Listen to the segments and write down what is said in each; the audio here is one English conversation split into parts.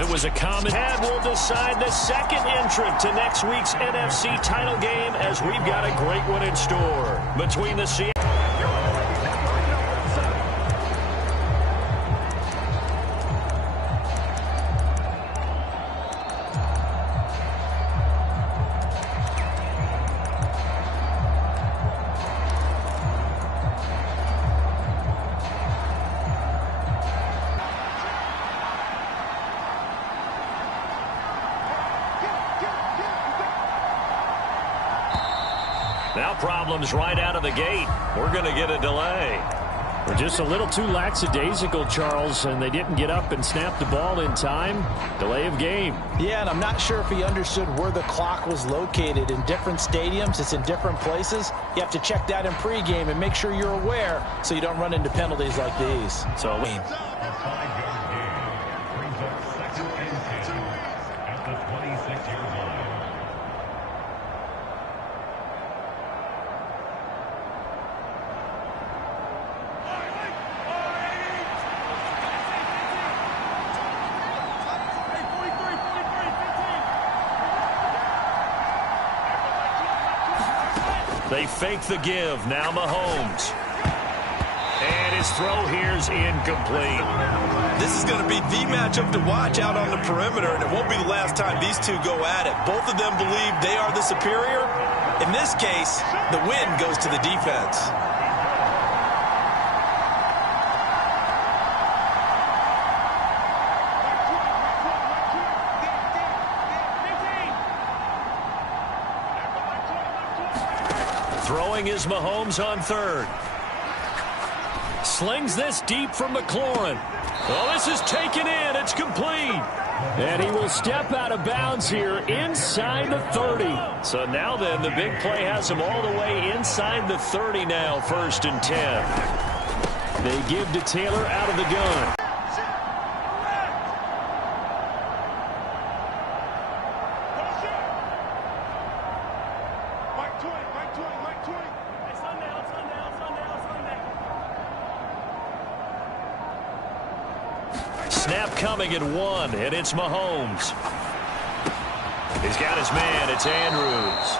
It was a common head will decide the second entrant to next week's NFC title game, as we've got a great one in store between the Seattle. Now problems right out of the gate. We're going to get a delay. We're just a little too lackadaisical, Charles, and they didn't get up and snap the ball in time. Delay of game. Yeah, and I'm not sure if he understood where the clock was located. In different stadiums, it's in different places. You have to check that in pregame and make sure you're aware so you don't run into penalties like these. So, they fake the give. Now Mahomes. And his throw here's incomplete. This is going to be the matchup to watch out on the perimeter, and it won't be the last time these two go at it. Both of them believe they are the superior. In this case, the win goes to the defense. Throwing is Mahomes on third. Slings this deep from McLaurin. Well, this is taken in. It's complete. And he will step out of bounds here inside the 30. So now then, the big play has him all the way inside the 30 now, 1st and 10. They give to Taylor out of the gun. Snap coming at 1, and it's Mahomes. He's got his man. It's Andrews.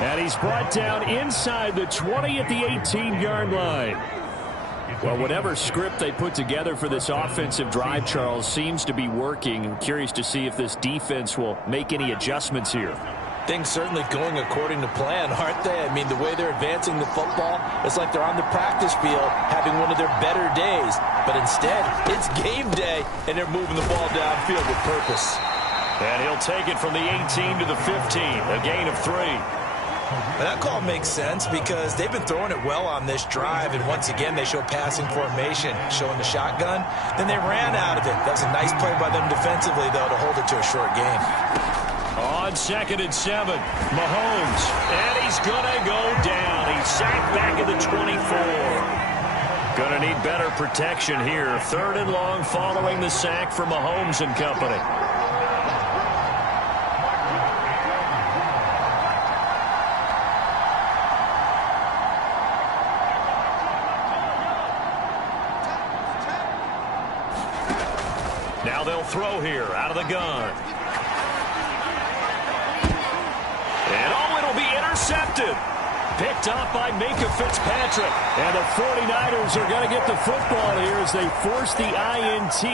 And he's brought down inside the 20 at the 18-yard line. Well, whatever script they put together for this offensive drive, Charles, seems to be working. I'm curious to see if this defense will make any adjustments here. Things certainly going according to plan, aren't they? I mean, the way they're advancing the football, it's like they're on the practice field having one of their better days. But instead, it's game day, and they're moving the ball downfield with purpose. And he'll take it from the 18 to the 15, a gain of 3. That call makes sense because they've been throwing it well on this drive, and once again they show passing formation, showing the shotgun. Then they ran out of it. That was a nice play by them defensively, though, to hold it to a short game. On 2nd and 7, Mahomes, and he's gonna go down. He's sacked back at the 24. Gonna need better protection here. 3rd and long following the sack for Mahomes and company. Now they'll throw here out of the gun. And oh, it'll be intercepted. Picked up by Minka Fitzpatrick. And the 49ers are going to get the football here as they force the INT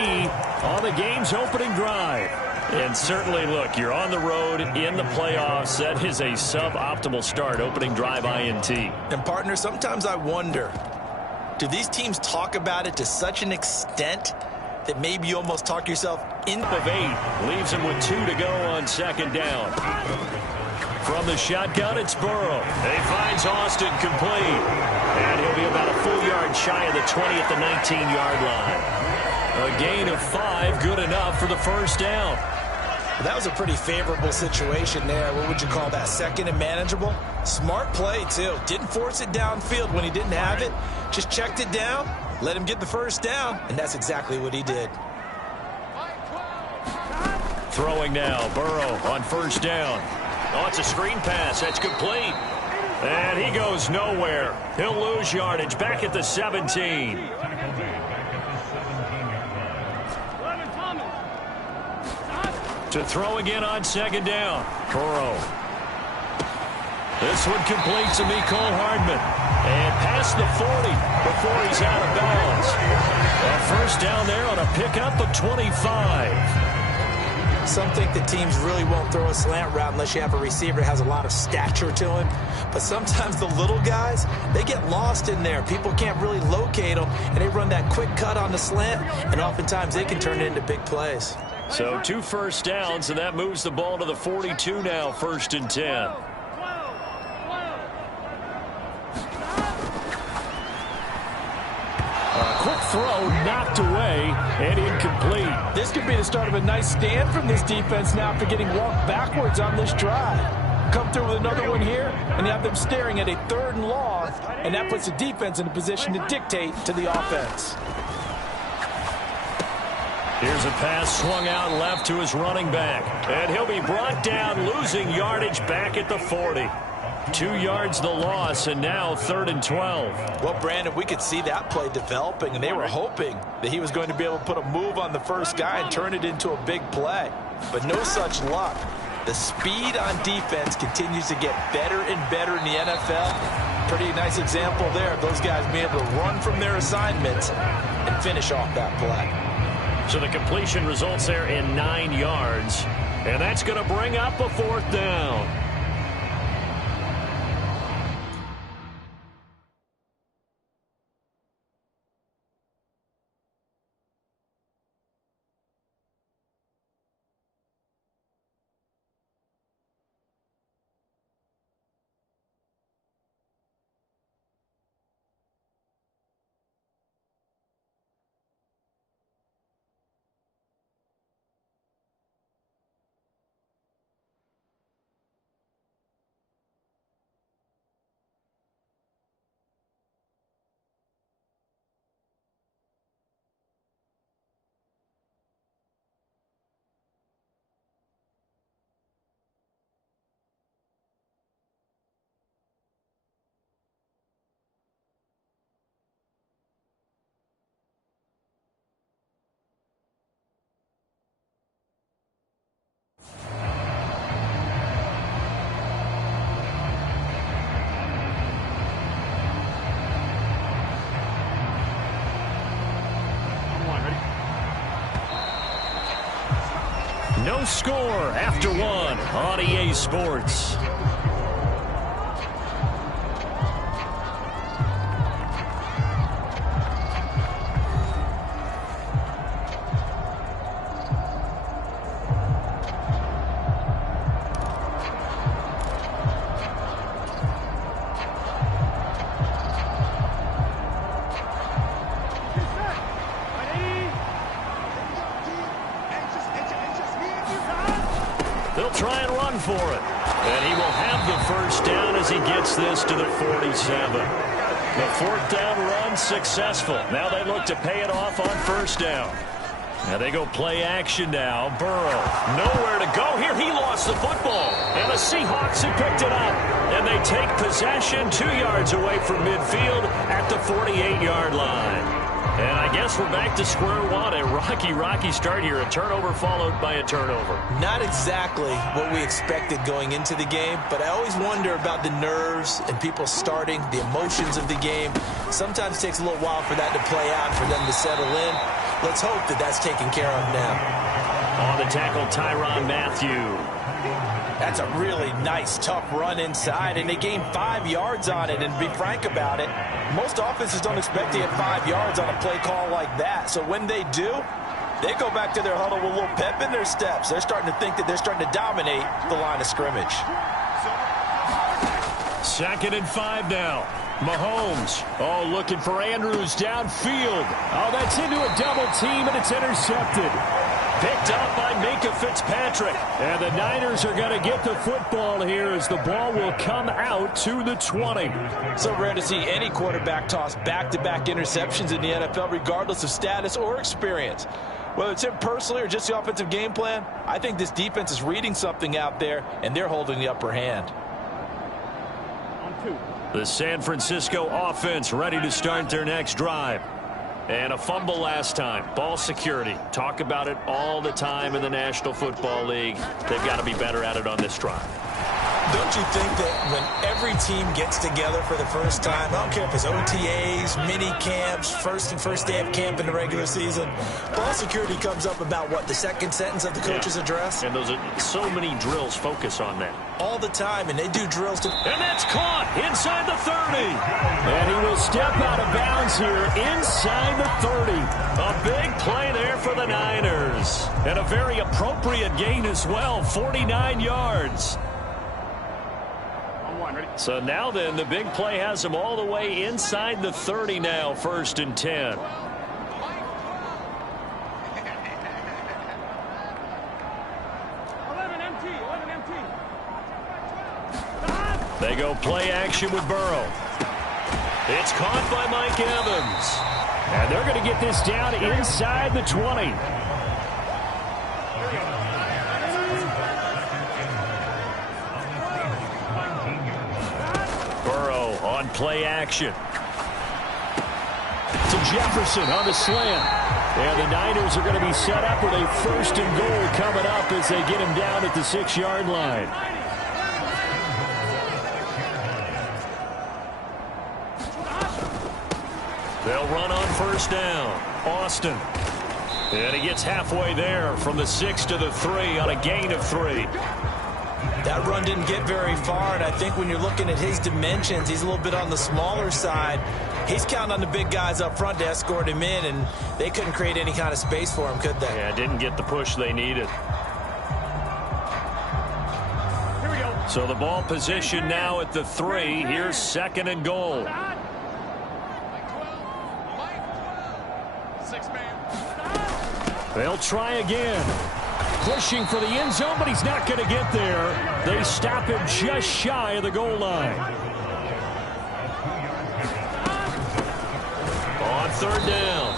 on the game's opening drive. And certainly, look, you're on the road in the playoffs. That is a suboptimal start, opening drive INT. And, partner, sometimes I wonder, do these teams talk about it to such an extent that maybe you almost talk yourself into of 8. Leaves him with 2 to go on 2nd down. From the shotgun, it's Burrow. And he finds Austin complete. And he'll be about a full yard shy of the 20 at the 19-yard line. A gain of 5, good enough for the 1st down. That was a pretty favorable situation there. What would you call that? 2nd and manageable? Smart play, too. Didn't force it downfield when he didn't have it. Just checked it down, let him get the 1st down, and that's exactly what he did. Throwing now, Burrow on 1st down. Oh, it's a screen pass. That's complete. And he goes nowhere. He'll lose yardage back at the 17. To throw again on second down. Burrow. This one complete to Mecole Hardman. And past the 40 before he's out of bounds. A first down there on a pickup of 25. Some think the teams really won't throw a slant route unless you have a receiver that has a lot of stature to him. But sometimes the little guys, they get lost in there. People can't really locate them, and they run that quick cut on the slant, and oftentimes they can turn it into big plays. So 2 first downs, and that moves the ball to the 42 now, 1st and 10. Quick throw knocked away and incomplete. This could be the start of a nice stand from this defense now after getting walked backwards on this drive. Come through with another one here, and you have them staring at a 3rd and long, and that puts the defense in a position to dictate to the offense. Here's a pass swung out left to his running back, and he'll be brought down, losing yardage back at the 40. 2 yards the loss, and now 3rd and 12. Well, Brandon, we could see that play developing, and they were hoping that he was going to be able to put a move on the first guy and turn it into a big play. But no such luck. The speed on defense continues to get better and better in the NFL. Pretty nice example there of those guys being able to run from their assignments and finish off that play. So the completion results there in 9 yards, and that's going to bring up a 4th down. No score after 1 on EA Sports. They'll try and run for it. And he will have the first down as he gets this to the 47. The 4th down run successful. Now they look to pay it off on 1st down. Now they go play action now. Burrow, nowhere to go here. He lost the football. And the Seahawks have picked it up. And they take possession 2 yards away from midfield at the 48-yard line. And I guess we're back to square one. A rocky start here. A turnover followed by a turnover. Not exactly what we expected going into the game, but I always wonder about the nerves and people starting, the emotions of the game. Sometimes it takes a little while for that to play out, for them to settle in. Let's hope that that's taken care of now. On the tackle, Tyrann Mathieu. That's a really nice, tough run inside, and they gained 5 yards on it. And to be frank about it, most offenses don't expect to get 5 yards on a play call like that. So when they do, they go back to their huddle with a little pep in their steps. They're starting to think that they're starting to dominate the line of scrimmage. 2nd and 5 now. Mahomes, looking for Andrews downfield. That's into a double team, and it's intercepted. Picked up by Minkah Fitzpatrick. And the Niners are going to get the football here as the ball will come out to the 20. So rare to see any quarterback toss back-to-back interceptions in the NFL, regardless of status or experience. Whether it's him personally or just the offensive game plan, I think this defense is reading something out there, and they're holding the upper hand. The San Francisco offense ready to start their next drive. And a fumble last time. Ball security. Talk about it all the time in the National Football League. They've got to be better at it on this drive. Don't you think that when every team gets together for the first time, I don't care if it's OTAs, mini camps, first day of camp in the regular season, ball security comes up about what, the second sentence of the coach's address? And those are so many drills focus on that. All the time, and they do drills to... And that's caught inside the 30. And he will step out of bounds here inside the 30. A big play there for the Niners. And a very appropriate gain as well, 49 yards. So now then, the big play has him all the way inside the 30 now, 1st and 10. They go play action with Burrow. It's caught by Mike Evans. And they're going to get this down inside the 20. On play action. To Jefferson on the slant. And the Niners are going to be set up with a 1st and goal coming up as they get him down at the 6-yard line. They'll run on 1st down. Austin. And he gets halfway there from the 6 to the 3 on a gain of 3. That run didn't get very far, and I think when you're looking at his dimensions, he's a little bit on the smaller side. He's counting on the big guys up front to escort him in, and they couldn't create any kind of space for him, could they? Yeah, didn't get the push they needed. Here we go. So the ball position now at the 3. Here's 2nd and goal. They'll try again. Pushing for the end zone, but he's not going to get there. They stop him just shy of the goal line. On 3rd down,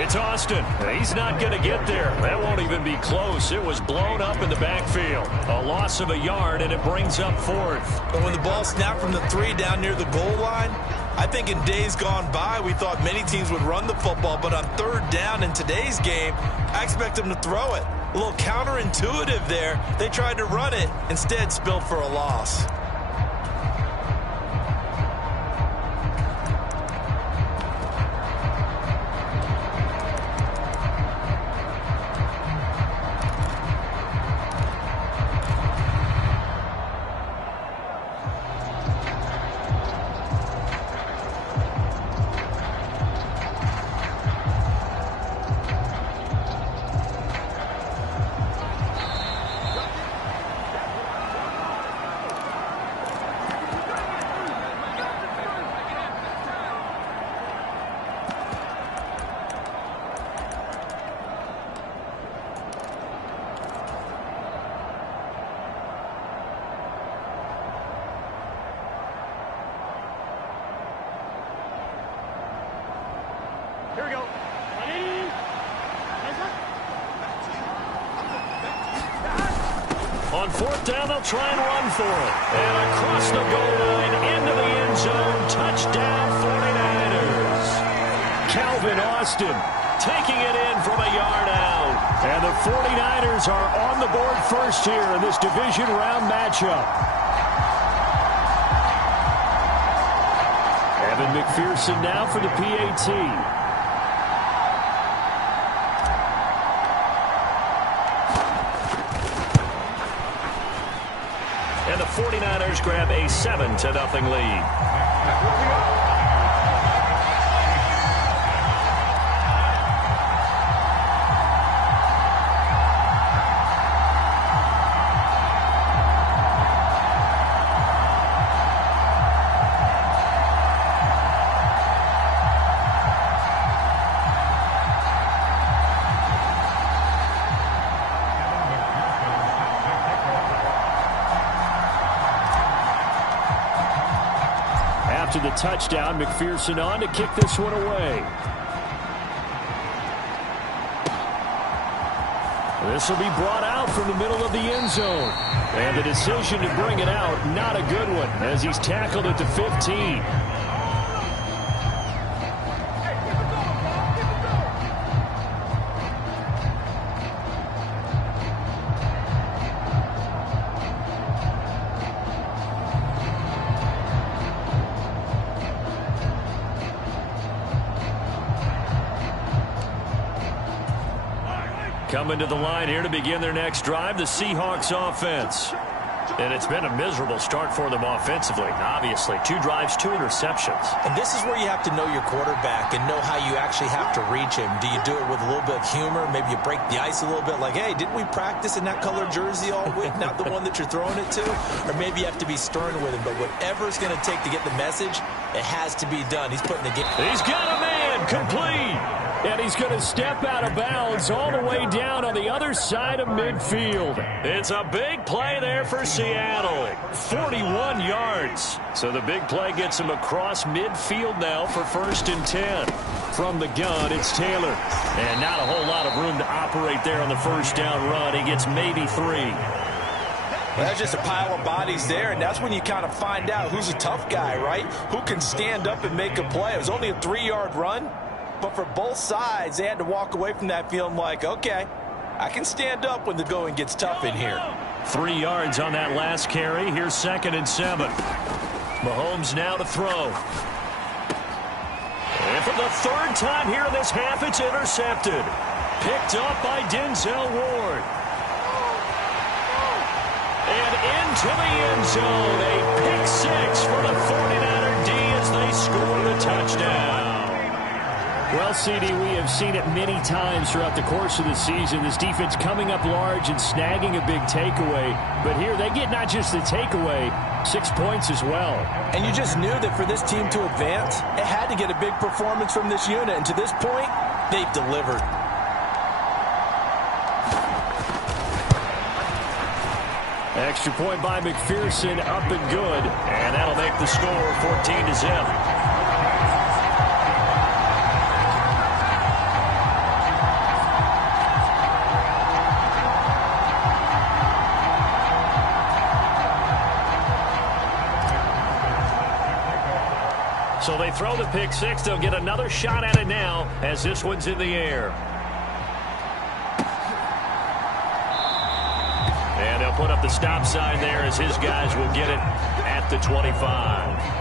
it's Austin. He's not going to get there. That won't even be close. It was blown up in the backfield. A loss of a yard, and it brings up 4th. But when the ball snapped from the 3 down near the goal line, I think in days gone by, we thought many teams would run the football, but on 3rd down in today's game, I expect them to throw it. A little counterintuitive there. They tried to run it, instead spilled for a loss. Here we go. On 4th down, they'll try and run for it. And across the goal line, into the end zone. Touchdown, 49ers. Calvin Austin taking it in from a yard out. And the 49ers are on the board first here in this division round matchup. Evan McPherson now for the PAT. And the 49ers grab a 7-0 lead. After the touchdown, McPherson on to kick this one away. This will be brought out from the middle of the end zone. And the decision to bring it out, not a good one, as he's tackled at the 15. Coming to the line here to begin their next drive, the Seahawks offense. And it's been a miserable start for them offensively, obviously. 2 drives, 2 interceptions. And this is where you have to know your quarterback and know how you actually have to reach him. Do you do it with a little bit of humor? Maybe you break the ice a little bit like, hey, didn't we practice in that color jersey all week? Not the one that you're throwing it to? Or maybe you have to be stern with him. But whatever it's going to take to get the message, it has to be done. He's putting the game. He's got a man complete. And he's going to step out of bounds all the way down on the other side of midfield. It's a big play there for Seattle. 41 yards. So the big play gets him across midfield now for 1st and 10. From the gun, it's Taylor. And not a whole lot of room to operate there on the first down run. He gets maybe 3. Well, that's just a pile of bodies there, and that's when you kind of find out who's a tough guy, right? Who can stand up and make a play. It was only a 3-yard run. But for both sides, they had to walk away from that feeling like, okay, I can stand up when the going gets tough in here. 3 yards on that last carry. Here's 2nd and 7. Mahomes now to throw. And for the 3rd time here in this half, it's intercepted. Picked up by Denzel Ward. And into the end zone. A pick 6 for the 49er D as they score the touchdown. Well, CD, we have seen it many times throughout the course of the season. This defense coming up large and snagging a big takeaway. But here they get not just the takeaway, 6 points as well. And you just knew that for this team to advance, it had to get a big performance from this unit. And to this point, they've delivered. Extra point by McPherson, up and good. And that'll make the score 14-0. So they throw the pick 6. They'll get another shot at it now as this one's in the air. And they'll put up the stop sign there as his guys will get it at the 25.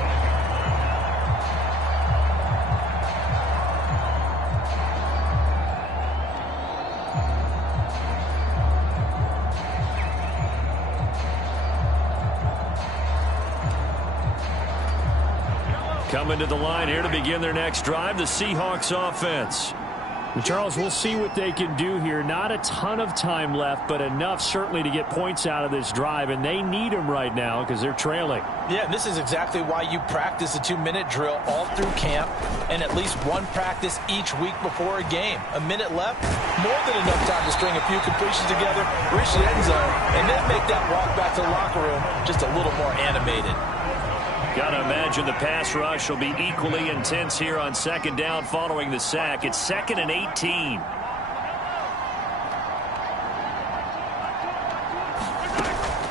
Coming to the line here to begin their next drive, the Seahawks offense. And Charles, we'll see what they can do here. Not a ton of time left, but enough certainly to get points out of this drive, and they need them right now because they're trailing. Yeah, and this is exactly why you practice a 2-minute drill all through camp and at least one practice each week before a game. A minute left, more than enough time to string a few completions together, reach the end zone, and then make that walk back to the locker room just a little more animated. Got to imagine the pass rush will be equally intense here on 2nd down following the sack. It's 2nd and 18.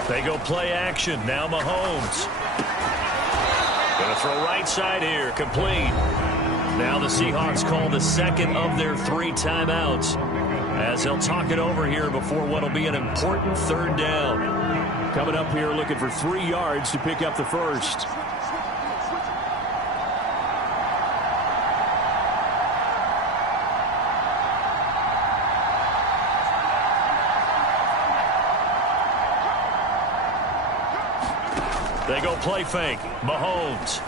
They go play action. Now Mahomes. Going to throw right side here. Complete. Now the Seahawks call the 2nd of their 3 timeouts as they'll talk it over here before what will be an important 3rd down. Coming up here looking for 3 yards to pick up the 1st. They go play fake. Mahomes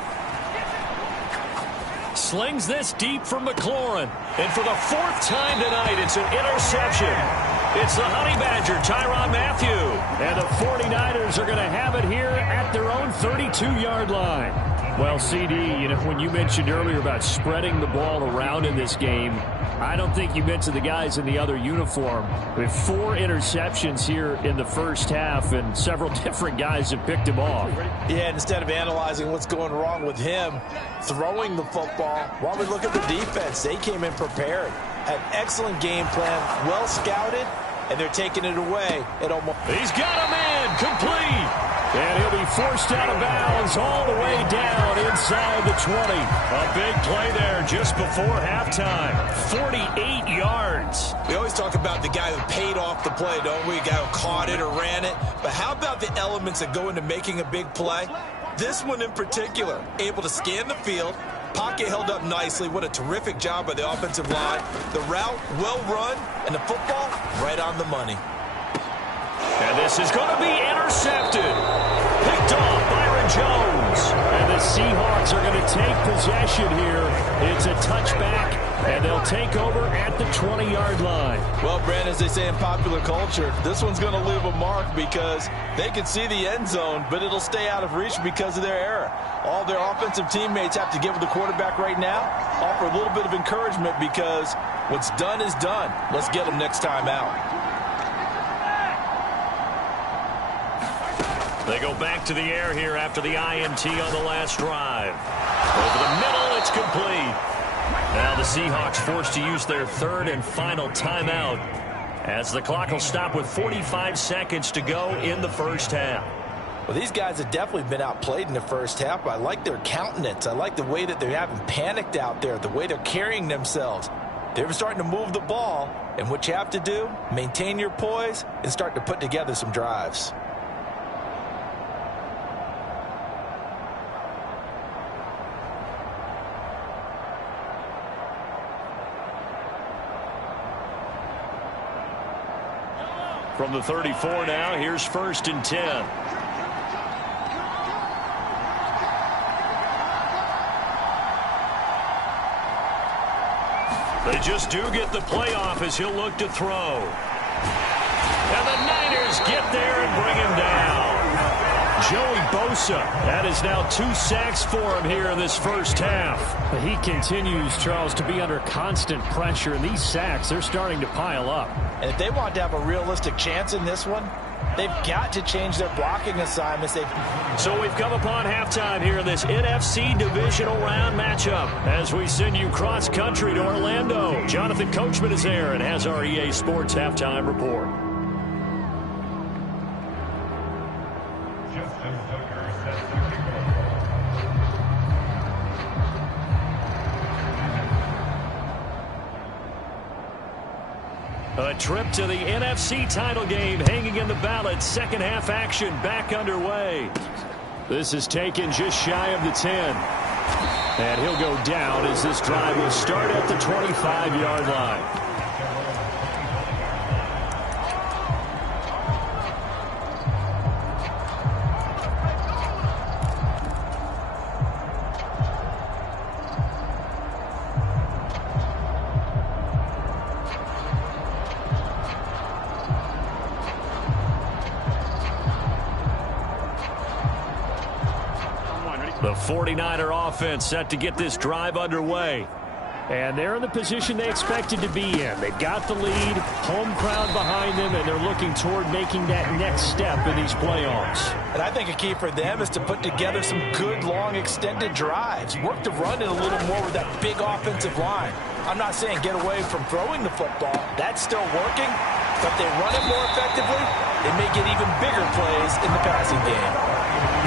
slings this deep for McLaurin. And for the 4th time tonight, it's an interception. It's the Honey Badger, Tyrann Mathieu. And the 49ers are going to have it here at their own 32-yard line. Well, CD, you know, when you mentioned earlier about spreading the ball around in this game, I don't think you mentioned the guys in the other uniform. We have 4 interceptions here in the first half, and several different guys have picked him off. Yeah, and instead of analyzing what's going wrong with him throwing the football, while we look at the defense, they came in prepared, had excellent game plan, well scouted, and they're taking it away. He's got a man complete. And he'll be forced out of bounds all the way down inside the 20. A big play there just before halftime. 48 yards. We always talk about the guy who paid off the play, don't we? The guy who caught it or ran it. But how about the elements that go into making a big play? This one in particular, able to scan the field, Pocket held up nicely. What a terrific job by the offensive line. The route, well run, and the football, right on the money. And this is going to be intercepted. Picked off Byron Jones. And the Seahawks are going to take possession here. It's a touchback, and they'll take over at the 20-yard line. Well, Brandon, as they say in popular culture, this one's going to leave a mark because they can see the end zone, but it'll stay out of reach because of their error. All their offensive teammates have to get with the quarterback right now, offer a little bit of encouragement because what's done is done. Let's get them next time out. They go back to the air here after the INT on the last drive. Over the middle, it's complete. Now the Seahawks forced to use their third and final timeout as the clock will stop with 45 seconds to go in the first half. Well, these guys have definitely been outplayed in the first half. I like their countenance. I like the way that they haven't panicked out there, the way they're carrying themselves. They're starting to move the ball, and what you have to do, maintain your poise and start to put together some drives. From the 34 now, here's 1st and 10. They just do get the playoff as he'll look to throw. And the Niners get there and bring him down. Joey Bosa, that is now 2 sacks for him here in this first half. But he continues, Charles, to be under constant pressure, and these sacks, they're starting to pile up. And if they want to have a realistic chance in this one, they've got to change their blocking assignments. So we've come upon halftime here in this NFC divisional round matchup as we send you cross-country to Orlando. Jonathan Coachman is there and has our EA Sports halftime report. A trip to the NFC title game hanging in the balance. Second half action back underway. This is taken just shy of the 10. And he'll go down as this drive will start at the 25-yard line. The 49er offense set to get this drive underway. And they're in the position they expected to be in. They've got the lead, home crowd behind them, and they're looking toward making that next step in these playoffs. And I think a key for them is to put together some good, long, extended drives. Work the run in a little more with that big offensive line. I'm not saying get away from throwing the football. That's still working. But if they run it more effectively, they may get even bigger plays in the passing game.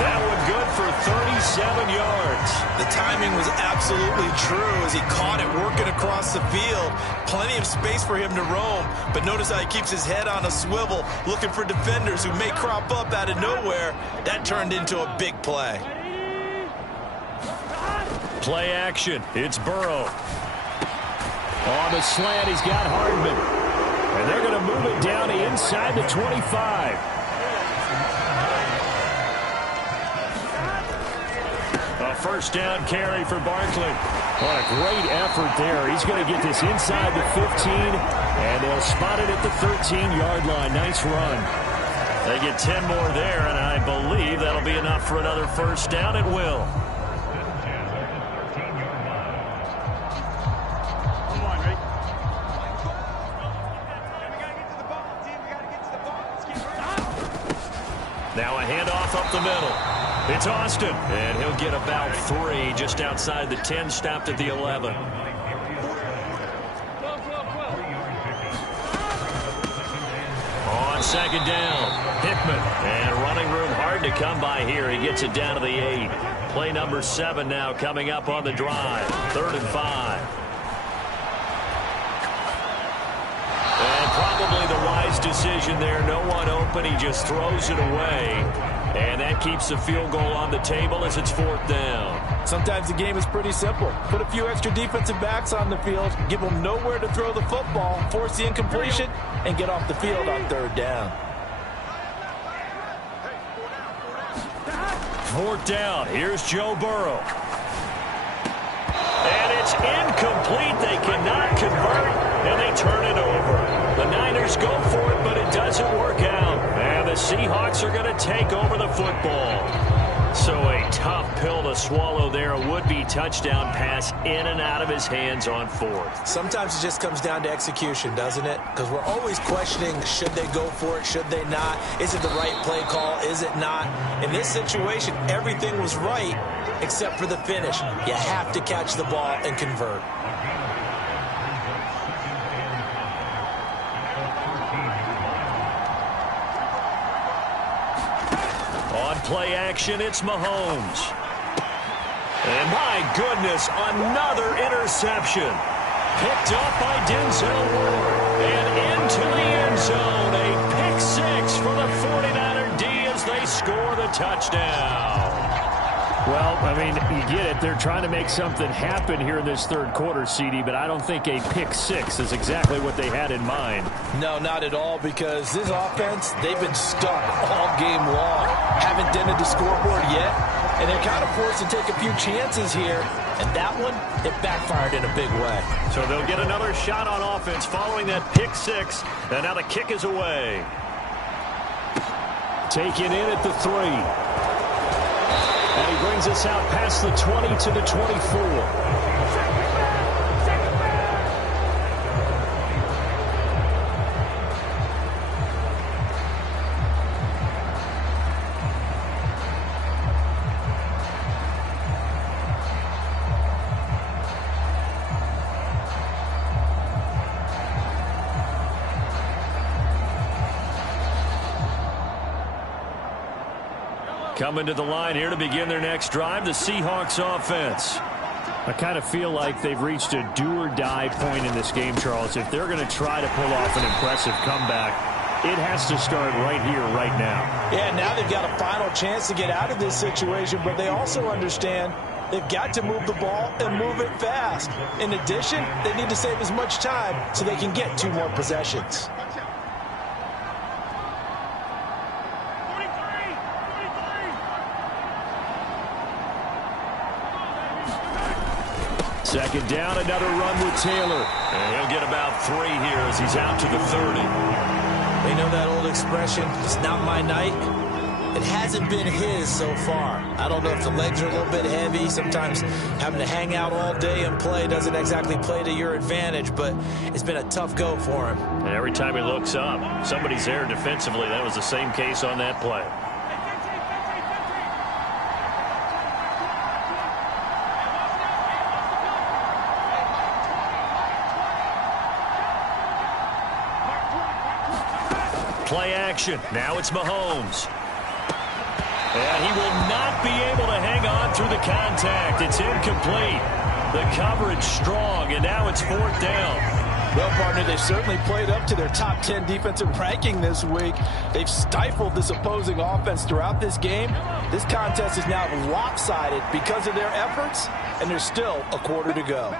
That one good for 37 yards. The timing was absolutely true as he caught it working across the field. Plenty of space for him to roam, but notice how he keeps his head on a swivel, looking for defenders who may crop up out of nowhere. That turned into a big play. Play action. It's Burrow. On the slant, he's got Hardman. And they're going to move it down inside the 25. A first down carry for Barkley. What a great effort there. He's going to get this inside the 15, and they'll spot it at the 13-yard line. Nice run. They get 10 more there, and I believe that'll be enough for another first down. It will. Now a handoff up the middle. It's Austin, and he'll get about 3 just outside the 10, stopped at the 11. On second down, Hickman, and running room hard to come by here. He gets it down to the 8. Play number 7 now coming up on the drive. 3rd and 5. And probably the wise decision there. No one open. He just throws it away. And that keeps the field goal on the table as it's 4th down. Sometimes the game is pretty simple. Put a few extra defensive backs on the field, give them nowhere to throw the football, force the incompletion, and get off the field on 3rd down. 4th down. Here's Joe Burrow. And it's incomplete. They cannot convert, and they turn it over. The Niners go for it, but it doesn't work out. And the Seahawks are going to take over the football. So a tough pill to swallow there. A would-be touchdown pass in and out of his hands on 4th. Sometimes it just comes down to execution, doesn't it? Because we're always questioning, should they go for it, should they not? Is it the right play call, is it not? In this situation, everything was right except for the finish. You have to catch the ball and convert. On play action, it's Mahomes. And my goodness, another interception. Picked up by Denzel Ward. And into the end zone. A pick 6 for the 49er D as they score the touchdown. Well, I mean, you get it. They're trying to make something happen here in this 3rd quarter, CD, but I don't think a pick 6 is exactly what they had in mind. No, not at all, because this offense, they've been stuck all game long. Haven't dented the scoreboard yet, and they're kind of forced to take a few chances here, and that one, it backfired in a big way. So they'll get another shot on offense following that pick 6, and now the kick is away. Taken in at the 3. And he brings us out past the 20 to the 24. Coming to the line here to begin their next drive, the Seahawks offense. I kind of feel like they've reached a do-or-die point in this game, Charles. If they're going to try to pull off an impressive comeback, it has to start right here, right now. Yeah, now they've got a final chance to get out of this situation, but they also understand they've got to move the ball and move it fast. In addition, they need to save as much time so they can get 2 more possessions. Second down, another run with Taylor. And he'll get about 3 here as he's out to the 30. They know that old expression, it's not my night. It hasn't been his so far. I don't know if the legs are a little bit heavy. Sometimes having to hang out all day and play doesn't exactly play to your advantage, but it's been a tough go for him. And every time he looks up, somebody's there defensively. That was the same case on that play. Play action. Now it's Mahomes. And he will not be able to hang on through the contact. It's incomplete. The coverage strong, and now it's 4th down. Well, partner, they've certainly played up to their top 10 defensive ranking this week. They've stifled this opposing offense throughout this game. This contest is now lopsided because of their efforts, and there's still a quarter to go.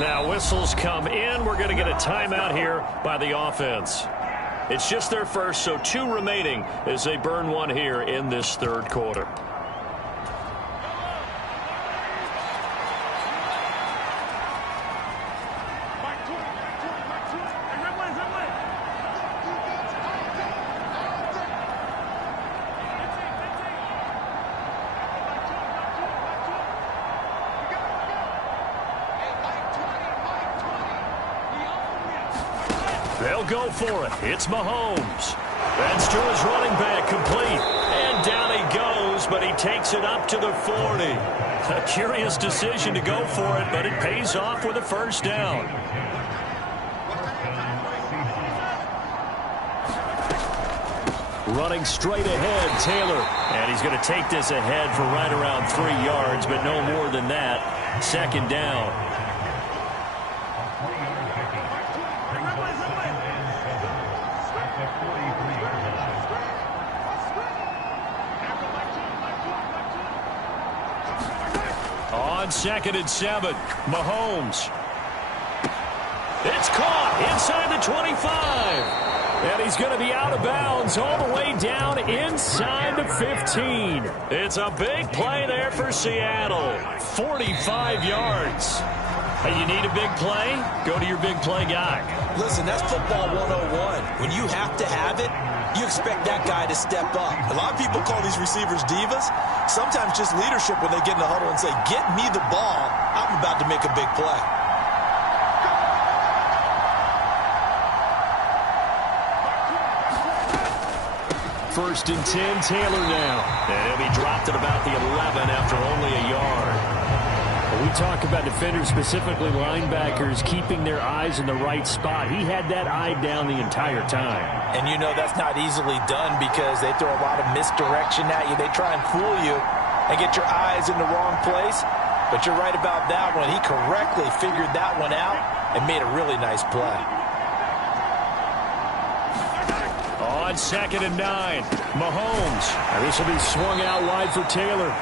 Now whistles come in. We're going to get a timeout here by the offense. It's just their first, so 2 remaining as they burn 1 here in this 3rd quarter. They'll go for it. It's Mahomes. That's to his running back, complete. And down he goes, but he takes it up to the 40. A curious decision to go for it, but it pays off with a 1st down. Running straight ahead, Taylor. And he's going to take this ahead for right around 3 yards, but no more than that. Second down. On 2nd and 7, Mahomes. It's caught inside the 25. And he's going to be out of bounds all the way down inside the 15. It's a big play there for Seattle. 45 yards. Hey, you need a big play? Go to your big play guy. Listen, that's football 101. When you have to have it, you expect that guy to step up. A lot of people call these receivers divas. Sometimes just leadership when they get in the huddle and say, get me the ball. I'm about to make a big play. First and 10, Taylor now. And he'll be dropped at about the 11 after only a yard. When we talk about defenders, specifically linebackers, keeping their eyes in the right spot. He had that eye down the entire time. And you know that's not easily done because they throw a lot of misdirection at you. They try and fool you and get your eyes in the wrong place. But you're right about that one. He correctly figured that one out and made a really nice play. On 2nd and 9, Mahomes. And this will be swung out wide for Taylor.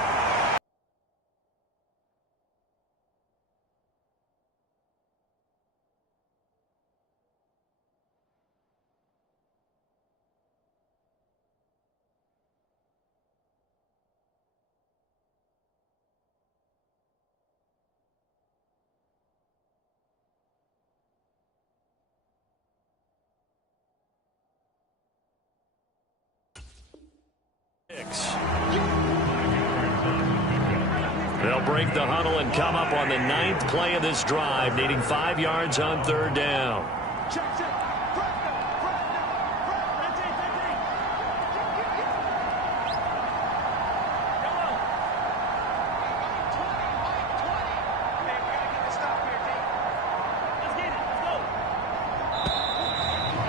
They'll break the huddle and come up on the 9th play of this drive, needing 5 yards on 3rd down.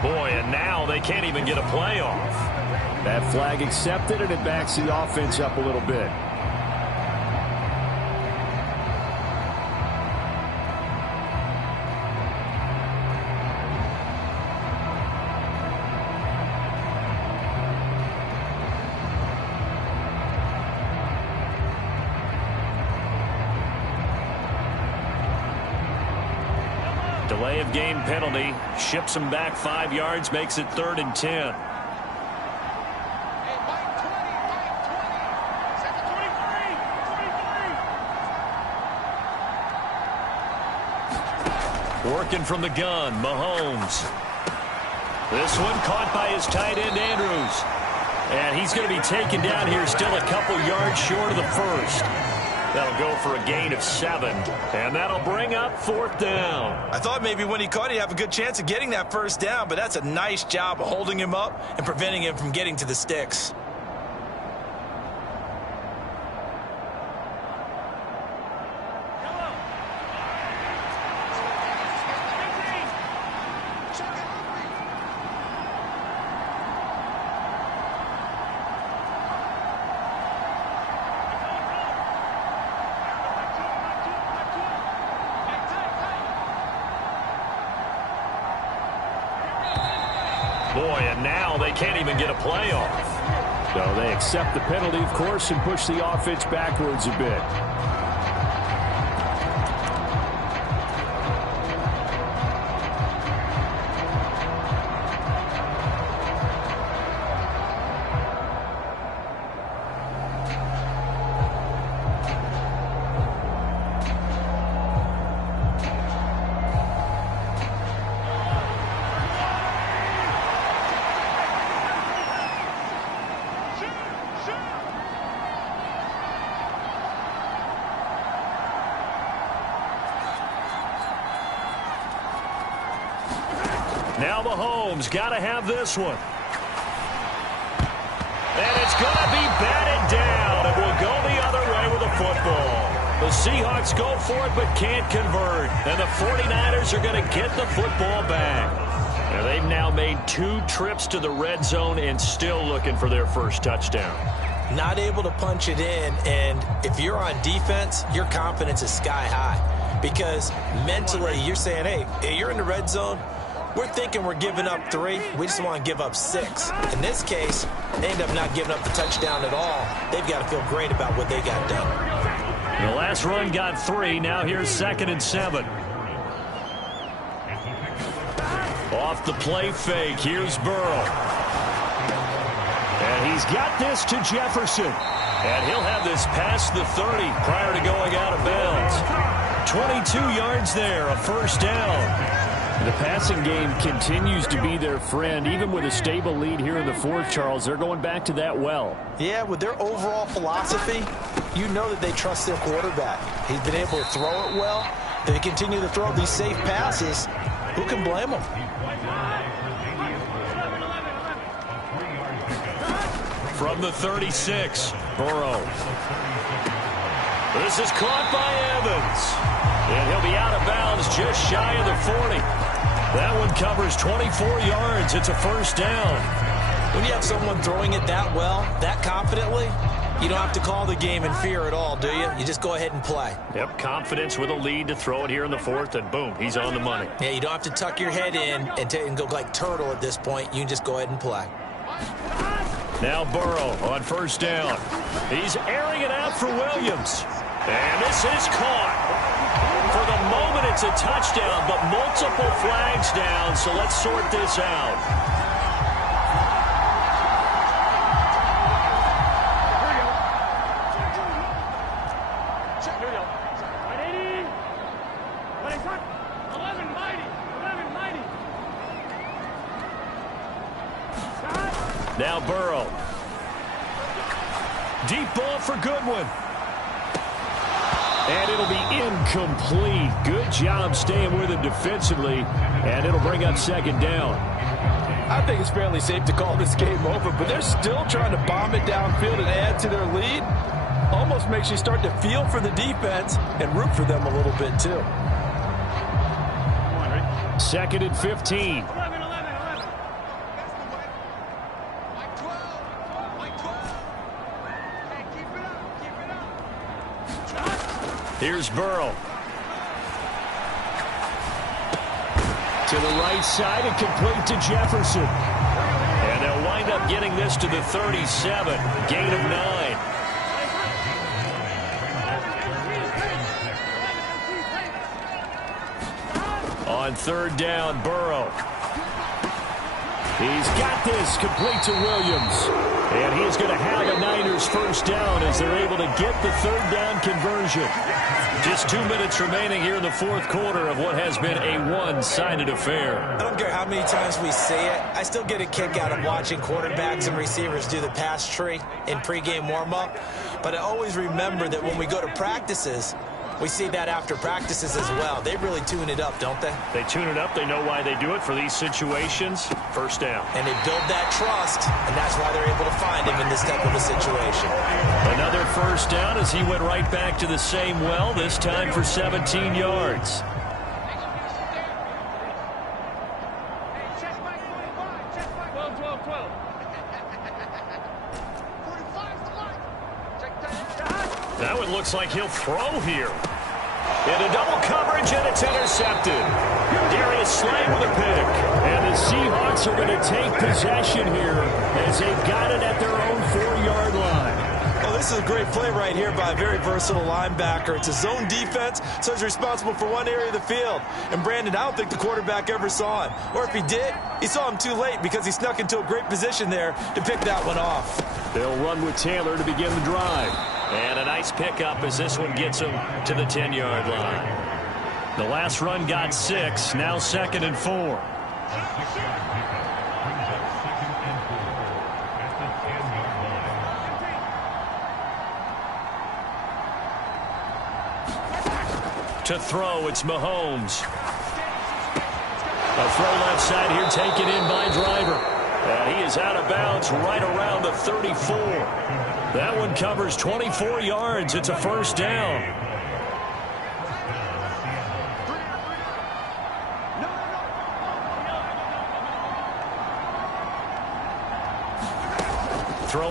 Boy, and now they can't even get a play off. That flag accepted, and it backs the offense up a little bit. Delay of game penalty ships him back 5 yards, makes it 3rd and 10. Working from the gun, Mahomes. This one caught by his tight end, Andrews. And he's going to be taken down here, still a couple yards short of the first. That'll go for a gain of 7. And that'll bring up 4th down. I thought maybe when he caught, he'd have a good chance of getting that first down, but that's a nice job of holding him up and preventing him from getting to the sticks. Boy, and now they can't even get a play off. So they accept the penalty, of course, and push the offense backwards a bit. Now Mahomes got to have this one. And it's going to be batted down. It will go the other way with the football. The Seahawks go for it but can't convert. And the 49ers are going to get the football back. Now they've now made 2 trips to the red zone and still looking for their first touchdown. Not able to punch it in, and if you're on defense, your confidence is sky high because mentally you're saying, hey, you're in the red zone. We're thinking we're giving up 3. We just want to give up 6. In this case, they end up not giving up the touchdown at all. They've got to feel great about what they got done. The last run got 3. Now here's 2nd and 7. Off the play fake. Here's Burrow. And he's got this to Jefferson. And he'll have this past the 30 prior to going out of bounds. 22 yards there, a first down. The passing game continues to be their friend. Even with a stable lead here in the 4th, Charles, they're going back to that well. Yeah, with their overall philosophy, you know that they trust their quarterback. He's been able to throw it well. They continue to throw these safe passes. Who can blame them? From the 36, Burrow. This is caught by Evans. And he'll be out of bounds just shy of the 40. That one covers 24 yards. It's a first down. When you have someone throwing it that well, that confidently, you don't have to call the game in fear at all, do you? You just go ahead and play. Yep, confidence with a lead to throw it here in the 4th, and boom, he's on the money. Yeah, you don't have to tuck your head in and go like turtle at this point. You can just go ahead and play. Now Burrow on first down. He's airing it out for Williams. And this is caught. For the moment, it's a touchdown, but multiple flags down, so let's sort this out. Now Burrow. Deep ball for Goodwin. And it'll be incomplete. Good job staying with him defensively. And it'll bring up 2nd down. I think it's fairly safe to call this game over, but they're still trying to bomb it downfield and add to their lead. Almost makes you start to feel for the defense and root for them a little bit too. 2nd and 15. Here's Burrow. To the right side and complete to Jefferson. And they'll wind up getting this to the 37. Gain of 9. On 3rd down, Burrow. He's got this complete to Williams. And he's going to have a Niners first down as they're able to get the 3rd down conversion. Just 2 minutes remaining here in the 4th quarter of what has been a one-sided affair. I don't care how many times we see it. I still get a kick out of watching quarterbacks and receivers do the pass tree in pregame warm-up. But I always remember that when we go to practices, we see that after practices as well. They really tune it up, don't they? They tune it up. They know why they do it for these situations. First down. And they build that trust, and that's why they're able to find him in this type of a situation. Another first down as he went right back to the same well, this time for 17 yards. That one looks like he'll throw here. Into double coverage, and it's intercepted. Darius Slay with a pick. And the Seahawks are going to take possession here as they've got it at their own 4-yard line. Oh, this is a great play right here by a very versatile linebacker. It's a zone defense, so he's responsible for one area of the field. And Brandon, I don't think the quarterback ever saw him. Or if he did, he saw him too late because he snuck into a great position there to pick that one off. They'll run with Taylor to begin the drive. And a nice pickup as this one gets him to the 10-yard line. The last run got 6, now 2nd and 4. To throw, it's Mahomes. A throw left side here taken in by Driver. And he is out of bounds right around the 34. That one covers 24 yards. It's a first down.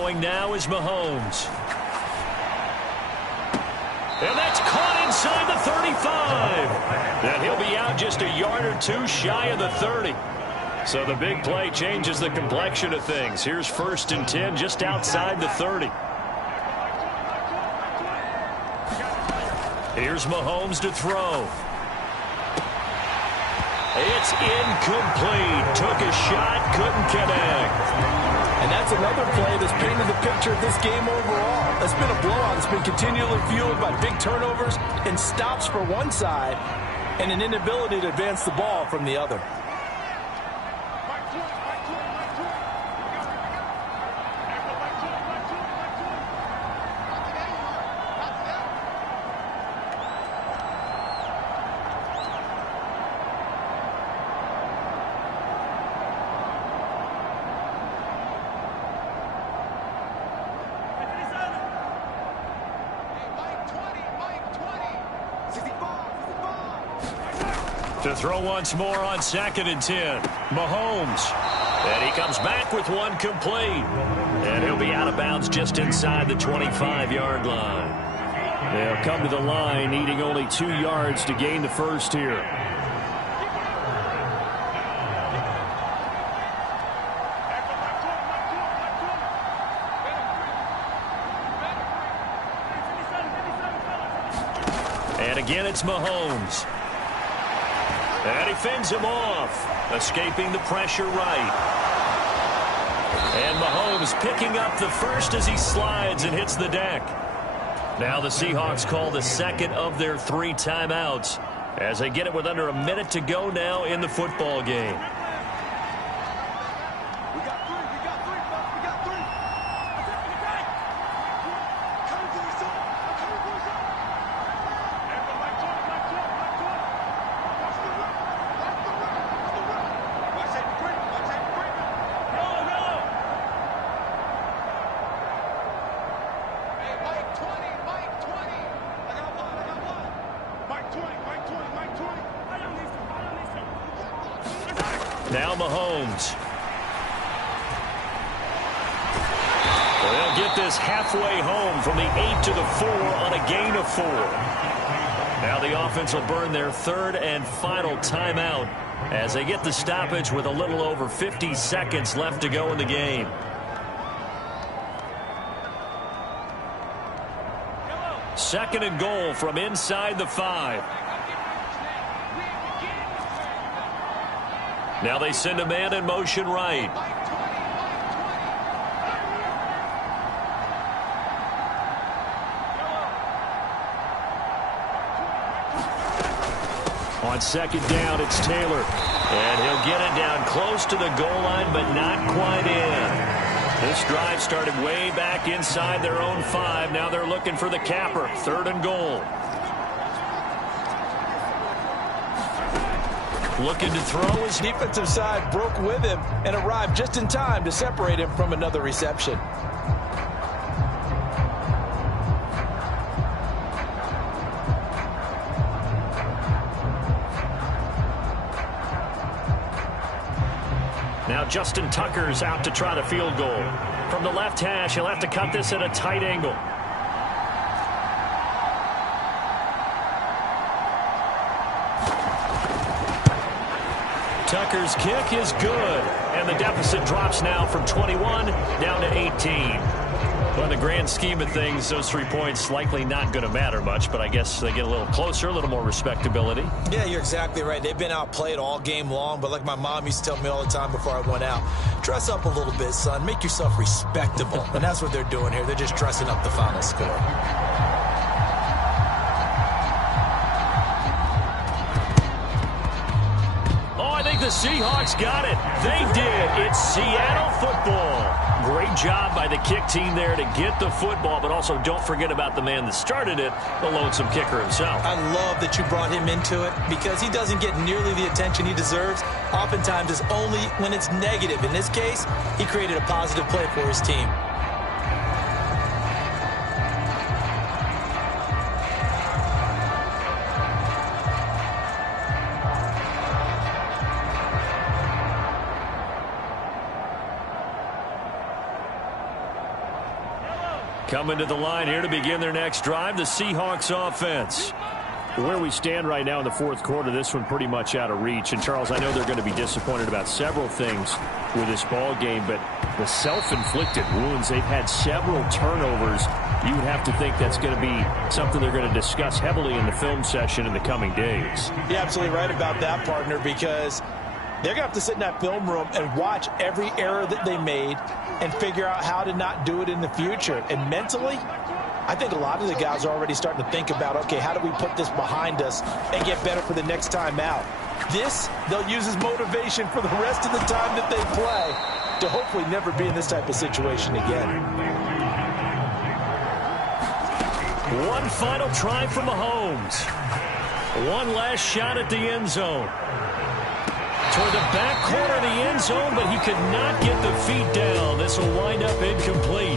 Throwing now is Mahomes. And that's caught inside the 35. And he'll be out just a yard or two shy of the 30. So the big play changes the complexion of things. Here's 1st and 10 just outside the 30. Here's Mahomes to throw. It's incomplete. Took a shot, couldn't connect. And that's another play that's painted the picture of this game overall. It's been a blowout. It's been continually fueled by big turnovers and stops for one side and an inability to advance the ball from the other. To throw once more on 2nd and 10. Mahomes. And he comes back with one complete. And he'll be out of bounds just inside the 25-yard line. They'll come to the line needing only 2 yards to gain the first here. And again, it's Mahomes. And he fends him off, escaping the pressure right. And Mahomes picking up the first as he slides and hits the deck. Now the Seahawks call the second of their 3 timeouts as they get it with under a minute to go now in the football game. Now Mahomes. They'll get this halfway home from the 8 to the 4 on a gain of 4. Now the offense will burn their 3rd and final timeout as they get the stoppage with a little over 50 seconds left to go in the game. Second and goal from inside the 5. Now they send a man in motion right. On 2nd down, it's Taylor. And he'll get it down close to the goal line, but not quite in. This drive started way back inside their own 5. Now they're looking for the capper. 3rd and goal. Looking to throw. His defensive side broke with him and arrived just in time to separate him from another reception. Now Justin Tucker's out to try the field goal. From the left hash, he'll have to cut this at a tight angle. Tucker's kick is good, and the deficit drops now from 21 down to 18. Well, in the grand scheme of things, those 3 points likely not going to matter much, but I guess they get a little closer, a little more respectability. Yeah, you're exactly right. They've been outplayed all game long, but like my mom used to tell me all the time before I went out, dress up a little bit, son. Make yourself respectable. And that's what they're doing here. They're just dressing up the final score. The Seahawks got it. They did. It's Seattle football. Great job by the kick team there to get the football, but also don't forget about the man that started it, the lonesome kicker himself. I love that you brought him into it because he doesn't get nearly the attention he deserves. Oftentimes it's only when it's negative. In this case, he created a positive play for his team. Coming to the line here to begin their next drive, the Seahawks offense. Where we stand right now in the fourth quarter, this one pretty much out of reach. And, Charles, I know they're going to be disappointed about several things with this ball game, but the self-inflicted wounds, they've had several turnovers. You would have to think that's going to be something they're going to discuss heavily in the film session in the coming days. You're absolutely right about that, partner, because they're going to have to sit in that film room and watch every error that they made and figure out how to not do it in the future. And mentally, I think a lot of the guys are already starting to think about, okay, how do we put this behind us and get better for the next time out? This, they'll use as motivation for the rest of the time that they play to hopefully never be in this type of situation again. One final try from Mahomes. One last shot at the end zone. Toward the back corner of the end zone, but he could not get the feet down. This will wind up incomplete.